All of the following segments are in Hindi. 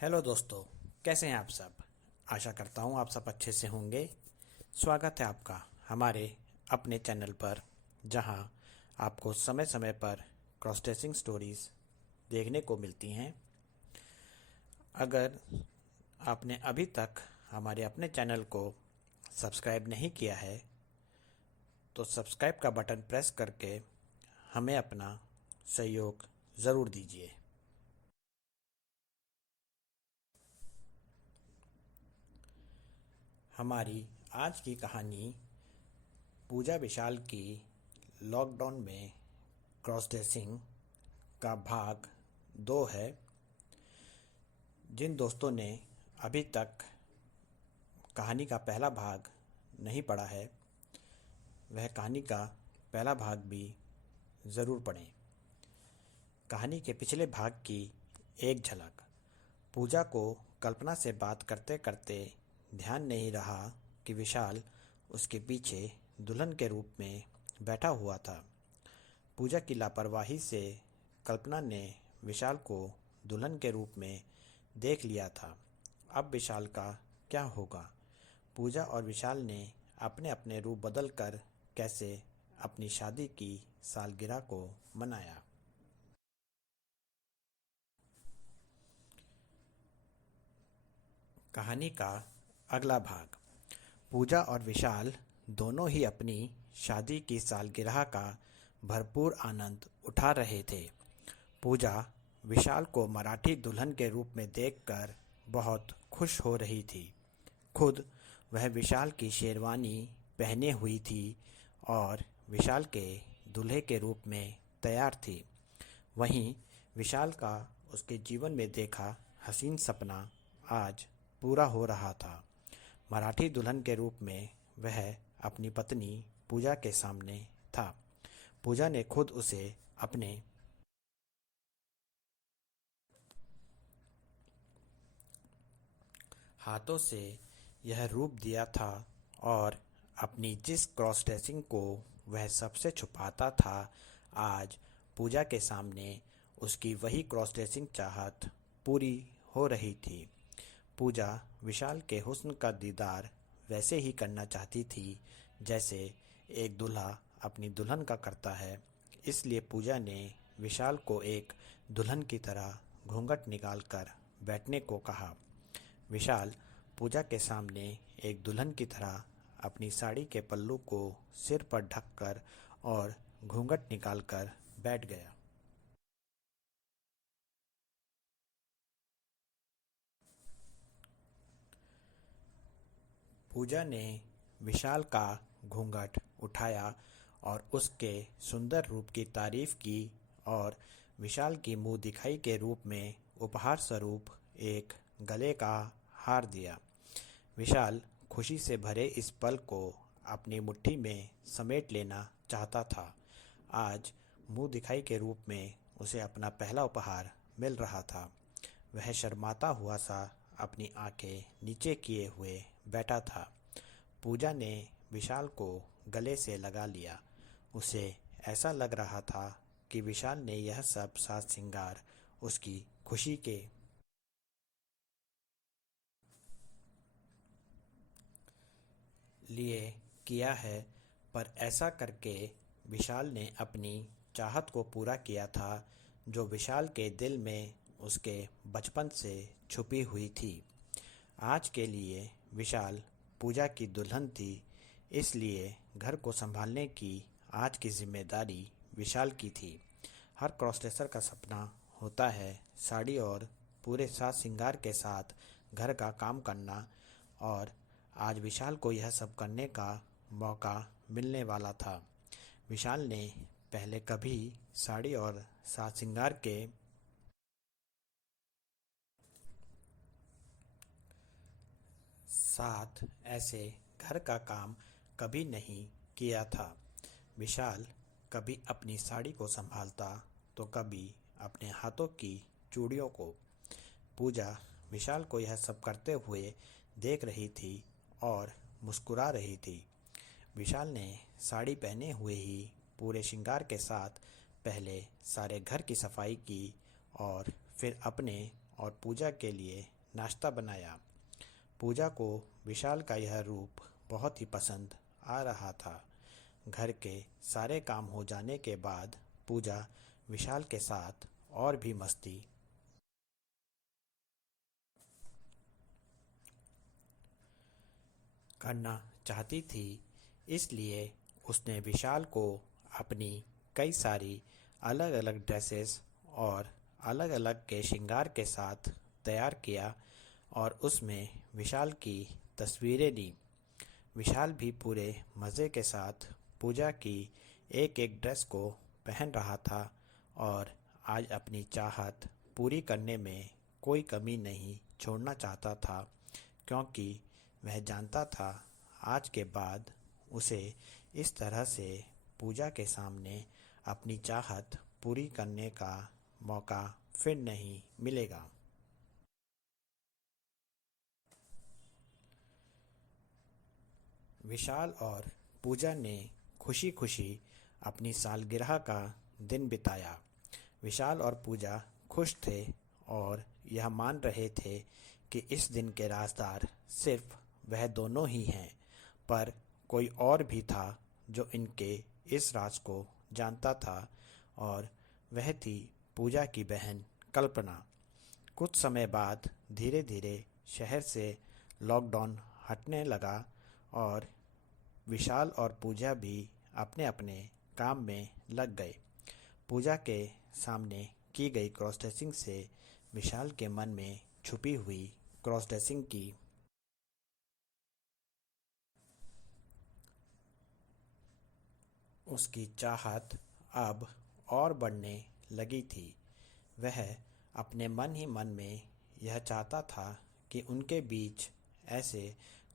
हेलो दोस्तों, कैसे हैं आप सब। आशा करता हूँ आप सब अच्छे से होंगे। स्वागत है आपका हमारे अपने चैनल पर, जहाँ आपको समय समय पर क्रॉसड्रेसिंग स्टोरीज़ देखने को मिलती हैं। अगर आपने अभी तक हमारे अपने चैनल को सब्सक्राइब नहीं किया है तो सब्सक्राइब का बटन प्रेस करके हमें अपना सहयोग ज़रूर दीजिए। हमारी आज की कहानी पूजा विशाल की लॉकडाउन में क्रॉस ड्रेसिंग का भाग 2 है। जिन दोस्तों ने अभी तक कहानी का पहला भाग नहीं पढ़ा है, वह कहानी का पहला भाग भी ज़रूर पढ़ें। कहानी के पिछले भाग की एक झलक। पूजा को कल्पना से बात करते करते ध्यान नहीं रहा कि विशाल उसके पीछे दुल्हन के रूप में बैठा हुआ था। पूजा की लापरवाही से कल्पना ने विशाल को दुल्हन के रूप में देख लिया था। अब विशाल का क्या होगा। पूजा और विशाल ने अपने अपने रूप बदल कर कैसे अपनी शादी की सालगिरह को मनाया। कहानी का अगला भाग। पूजा और विशाल दोनों ही अपनी शादी की सालगिरह का भरपूर आनंद उठा रहे थे। पूजा विशाल को मराठी दुल्हन के रूप में देखकर बहुत खुश हो रही थी। खुद वह विशाल की शेरवानी पहने हुई थी और विशाल के दूल्हे के रूप में तैयार थी। वहीं विशाल का उसके जीवन में देखा हसीन सपना आज पूरा हो रहा था। मराठी दुल्हन के रूप में वह अपनी पत्नी पूजा के सामने था। पूजा ने खुद उसे अपने हाथों से यह रूप दिया था और अपनी जिस क्रॉस ड्रेसिंग को वह सबसे छुपाता था, आज पूजा के सामने उसकी वही क्रॉस ड्रेसिंग चाहत पूरी हो रही थी। पूजा विशाल के हुस्न का दीदार वैसे ही करना चाहती थी जैसे एक दूल्हा अपनी दुल्हन का करता है। इसलिए पूजा ने विशाल को एक दुल्हन की तरह घूंघट निकालकर बैठने को कहा। विशाल पूजा के सामने एक दुल्हन की तरह अपनी साड़ी के पल्लू को सिर पर ढककर और घूंघट निकालकर बैठ गया। पूजा ने विशाल का घूंघट उठाया और उसके सुंदर रूप की तारीफ की और विशाल की मुंह दिखाई के रूप में उपहार स्वरूप एक गले का हार दिया। विशाल खुशी से भरे इस पल को अपनी मुट्ठी में समेट लेना चाहता था। आज मुंह दिखाई के रूप में उसे अपना पहला उपहार मिल रहा था। वह शर्माता हुआ सा अपनी आंखें नीचे किए हुए बैठा था। पूजा ने विशाल को गले से लगा लिया। उसे ऐसा लग रहा था कि विशाल ने यह सब साज श्रृंगार उसकी खुशी के लिए किया है, पर ऐसा करके विशाल ने अपनी चाहत को पूरा किया था जो विशाल के दिल में उसके बचपन से छुपी हुई थी। आज के लिए विशाल पूजा की दुल्हन थी, इसलिए घर को संभालने की आज की जिम्मेदारी विशाल की थी। हर क्रॉसड्रेसर का सपना होता है साड़ी और पूरे साज श्रृंगार के साथ घर का काम करना, और आज विशाल को यह सब करने का मौका मिलने वाला था। विशाल ने पहले कभी साड़ी और साज श्रृंगार के साथ ऐसे घर का काम कभी नहीं किया था। विशाल कभी अपनी साड़ी को संभालता तो कभी अपने हाथों की चूड़ियों को। पूजा विशाल को यह सब करते हुए देख रही थी और मुस्कुरा रही थी। विशाल ने साड़ी पहने हुए ही पूरे श्रृंगार के साथ पहले सारे घर की सफाई की और फिर अपने और पूजा के लिए नाश्ता बनाया। पूजा को विशाल का यह रूप बहुत ही पसंद आ रहा था। घर के सारे काम हो जाने के बाद पूजा विशाल के साथ और भी मस्ती करना चाहती थी, इसलिए उसने विशाल को अपनी कई सारी अलग अलग ड्रेसेस और अलग अलग के श्रृंगार के साथ तैयार किया और उसमें विशाल की तस्वीरें ली। विशाल भी पूरे मज़े के साथ पूजा की एक एक ड्रेस को पहन रहा था और आज अपनी चाहत पूरी करने में कोई कमी नहीं छोड़ना चाहता था, क्योंकि वह जानता था आज के बाद उसे इस तरह से पूजा के सामने अपनी चाहत पूरी करने का मौका फिर नहीं मिलेगा। विशाल और पूजा ने खुशी खुशी अपनी सालगिरह का दिन बिताया। विशाल और पूजा खुश थे और यह मान रहे थे कि इस दिन के राजदार सिर्फ वह दोनों ही हैं, पर कोई और भी था जो इनके इस राज को जानता था और वह थी पूजा की बहन कल्पना। कुछ समय बाद धीरे धीरे शहर से लॉकडाउन हटने लगा और विशाल और पूजा भी अपने अपने काम में लग गए। पूजा के सामने की गई क्रॉस ड्रेसिंग से विशाल के मन में छुपी हुई क्रॉस ड्रेसिंग की उसकी चाहत अब और बढ़ने लगी थी। वह अपने मन ही मन में यह चाहता था कि उनके बीच ऐसे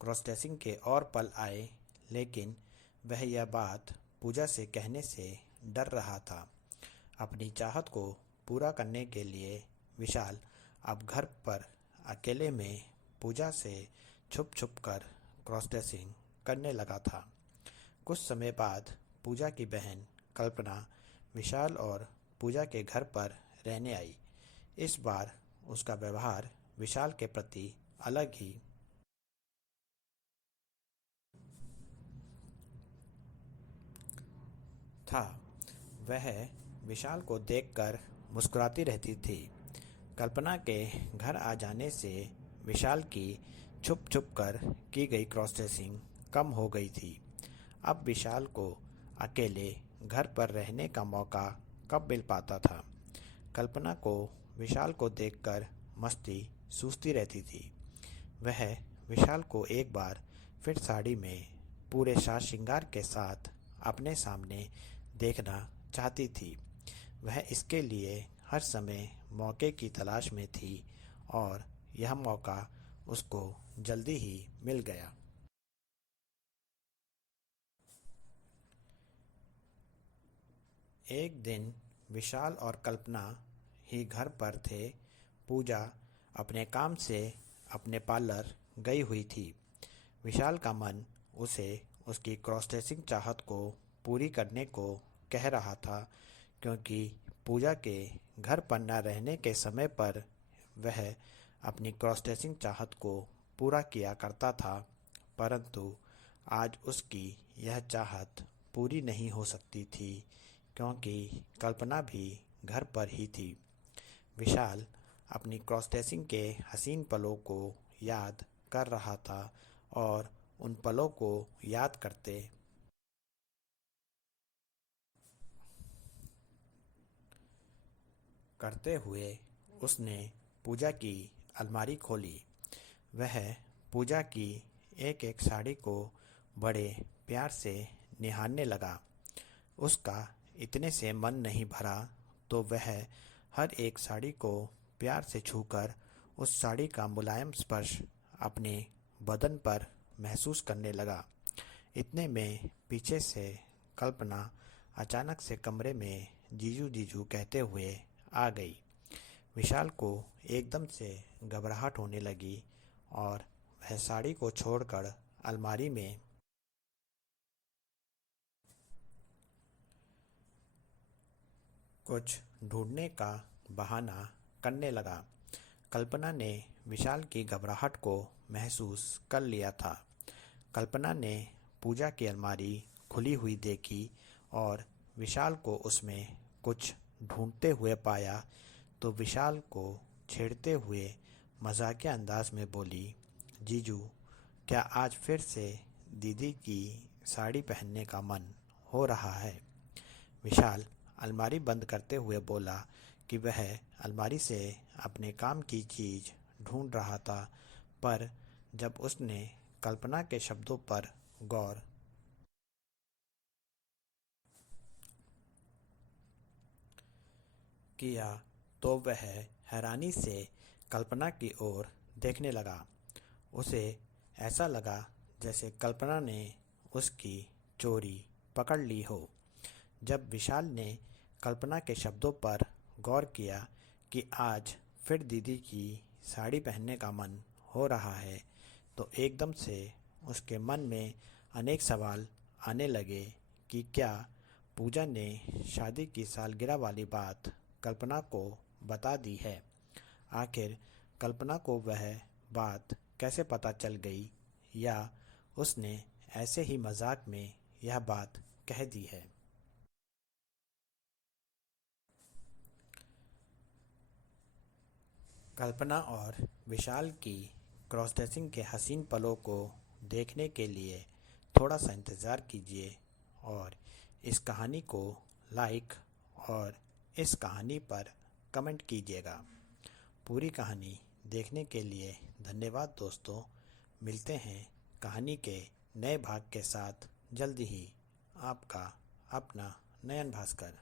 क्रॉस ड्रेसिंग के और पल आए, लेकिन वह यह बात पूजा से कहने से डर रहा था। अपनी चाहत को पूरा करने के लिए विशाल अब घर पर अकेले में पूजा से छुप छुप कर क्रॉस ड्रेसिंग करने लगा था। कुछ समय बाद पूजा की बहन कल्पना विशाल और पूजा के घर पर रहने आई। इस बार उसका व्यवहार विशाल के प्रति अलग ही था। वह विशाल को देखकर मुस्कुराती रहती थी। कल्पना के घर आ जाने से विशाल की छुप छुप कर की गई क्रॉस ड्रेसिंग कम हो गई थी। अब विशाल को अकेले घर पर रहने का मौका कब मिल पाता था। कल्पना को विशाल को देखकर मस्ती सूझती रहती थी। वह विशाल को एक बार फिर साड़ी में पूरे साज श्रृंगार के साथ अपने सामने देखना चाहती थी। वह इसके लिए हर समय मौके की तलाश में थी और यह मौका उसको जल्दी ही मिल गया। एक दिन विशाल और कल्पना ही घर पर थे। पूजा अपने काम से अपने पार्लर गई हुई थी। विशाल का मन उसे उसकी क्रॉस ड्रेसिंग चाहत को पूरी करने को कह रहा था, क्योंकि पूजा के घर पर न रहने के समय पर वह अपनी क्रॉस ड्रेसिंग चाहत को पूरा किया करता था, परंतु आज उसकी यह चाहत पूरी नहीं हो सकती थी, क्योंकि कल्पना भी घर पर ही थी। विशाल अपनी क्रॉस ड्रेसिंग के हसीन पलों को याद कर रहा था और उन पलों को याद करते करते हुए उसने पूजा की अलमारी खोली। वह पूजा की एक एक साड़ी को बड़े प्यार से निहारने लगा। उसका इतने से मन नहीं भरा तो वह हर एक साड़ी को प्यार से छूकर उस साड़ी का मुलायम स्पर्श अपने बदन पर महसूस करने लगा। इतने में पीछे से कल्पना अचानक से कमरे में जीजू जीजू कहते हुए आ गई। विशाल को एकदम से घबराहट होने लगी और वह साड़ी को छोड़कर अलमारी में कुछ ढूंढने का बहाना करने लगा। कल्पना ने विशाल की घबराहट को महसूस कर लिया था। कल्पना ने पूजा की अलमारी खुली हुई देखी और विशाल को उसमें कुछ ढूंढते हुए पाया तो विशाल को छेड़ते हुए मजाकिया अंदाज में बोली, जीजू, क्या आज फिर से दीदी की साड़ी पहनने का मन हो रहा है? विशाल अलमारी बंद करते हुए बोला कि वह अलमारी से अपने काम की चीज ढूंढ रहा था, पर जब उसने कल्पना के शब्दों पर गौर किया तो वह हैरानी से कल्पना की ओर देखने लगा। उसे ऐसा लगा जैसे कल्पना ने उसकी चोरी पकड़ ली हो। जब विशाल ने कल्पना के शब्दों पर गौर किया कि आज फिर दीदी की साड़ी पहनने का मन हो रहा है, तो एकदम से उसके मन में अनेक सवाल आने लगे कि क्या पूजा ने शादी की सालगिरह वाली बात कल्पना को बता दी है। आखिर कल्पना को वह बात कैसे पता चल गई, या उसने ऐसे ही मजाक में यह बात कह दी है। कल्पना और विशाल की क्रॉस ड्रेसिंग के हसीन पलों को देखने के लिए थोड़ा सा इंतज़ार कीजिए और इस कहानी को लाइक और इस कहानी पर कमेंट कीजिएगा। पूरी कहानी देखने के लिए धन्यवाद दोस्तों। मिलते हैं कहानी के नए भाग के साथ जल्दी ही। आपका अपना नयन भास्कर।